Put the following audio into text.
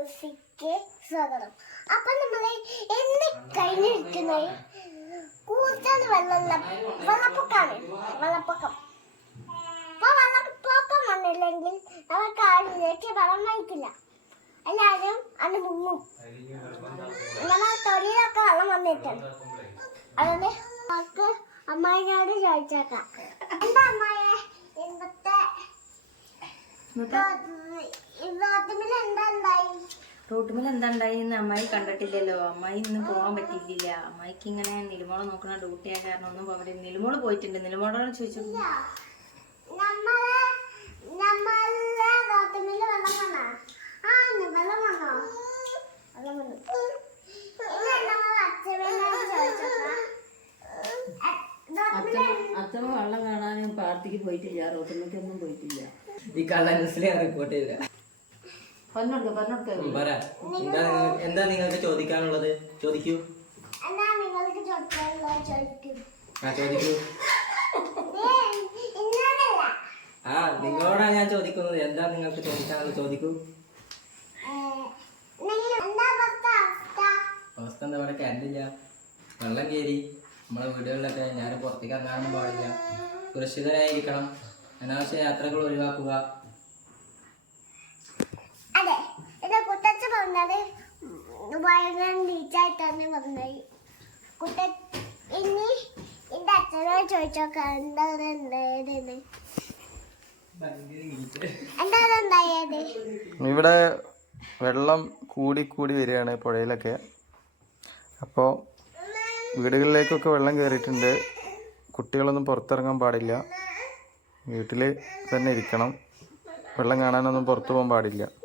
Music സ്വാഗതം. അപ്പൊ നമ്മൾ എന്നെ കഴിഞ്ഞിരിക്കുന്ന? കൂടുതൽ വെള്ള വെള്ളപ്പൊക്കാണ് വെള്ളപ്പൊക്കം അപ്പൊ വെള്ളപ്പൊക്കം വന്നില്ലെങ്കിൽ നമ്മൾ കാടിലേക്ക് വെള്ളം വഹിക്കില്ല എല്ലാവരും അത് മുങ്ങും. നമ്മളെ തൊഴിലൊക്കെ വെള്ളം വന്നിട്ടുണ്ട്. അതുകൊണ്ട് നമുക്ക് അമ്മായിനോട് ചോദിച്ചേക്കാം എന്താ അമ്മായെ ഇന്നത്തെ ഇന്നത്തെ എന്താ ഉണ്ടായി റൂട്ടുമിൽ എന്താണ്ടായി ഉണ്ടായിന്ന് അമ്മായി കണ്ടിട്ടില്ലല്ലോ. അമ്മായി ഇന്ന് പോകാൻ പറ്റിയില്ല അമ്മായിക്ക് ഇങ്ങനെ നിലമോള നോക്കണ ഡ്യൂട്ടി ആയ കാരണം ഒന്നും പറ്റില്ല നിലുമോൾ പോയിട്ടുണ്ട്. നിലമോളോട് ചോദിച്ചു? അച്ഛമ്മ വെള്ളം കാണാനും പാർട്ടിക്ക് പോയിട്ടില്ല റോട്ടിലേക്കൊന്നും പോയിട്ടില്ല. ഈ കള്ള ന്യൂസിലെ റിപ്പോർട്ട് ചെയ്ത പറഞ്ഞോട്ടെ പറഞ്ഞോട്ടെ പറ. എന്താ നിങ്ങൾ എന്താ നിങ്ങൾക്ക് ചോദിക്കാനുള്ളത്? ചോദിക്കൂ. എന്നാ നിങ്ങൾക്ക് ചോദിക്കും. ആ ചോദിക്കൂ. ഇന്നതല്ല ആ നിങ്ങളോടാണ് ഞാൻ ചോദിക്കുന്നത്. എന്താ നിങ്ങൾക്ക് ചോദിക്കാനുള്ളത്? ചോദിക്കൂ. നിങ്ങൾ എന്താ അവസ്ഥ? എന്താ? പറയുക കരണ്ടില്ല. വെള്ളം കയറി നമ്മളെ വീടുകളിലൊക്കെ ഞാൻ പുറത്തേക്ക് ഇറങ്ങാനും പാടില്ല സുരക്ഷിതരായിരിക്കണം. അനാവശ്യ യാത്രകൾ ഒഴിവാക്കുക. അതെ എന്റെ കുട്ടച്ച പറഞ്ഞത് വയനാട് ടീച്ചായിട്ടാണ് പറഞ്ഞത്. കുട്ട ഇനി എന്റെ അച്ഛനോട് ചോദിച്ചോക്കാം എന്താ ഉണ്ടായതെന്ന്? എന്താ ഉണ്ടായത്? ഇവിടെ വെള്ളം കൂടി കൂടി വരികയാണ് പുഴയിലൊക്കെ. അപ്പോൾ വീടുകളിലേക്കൊക്കെ വെള്ളം കയറിയിട്ടുണ്ട് കുട്ടികളൊന്നും പുറത്തിറങ്ങാൻ പാടില്ല. വീട്ടിൽ തന്നെ ഇരിക്കണം. വെള്ളം കാണാനൊന്നും പുറത്തു പോകാൻ പാടില്ല.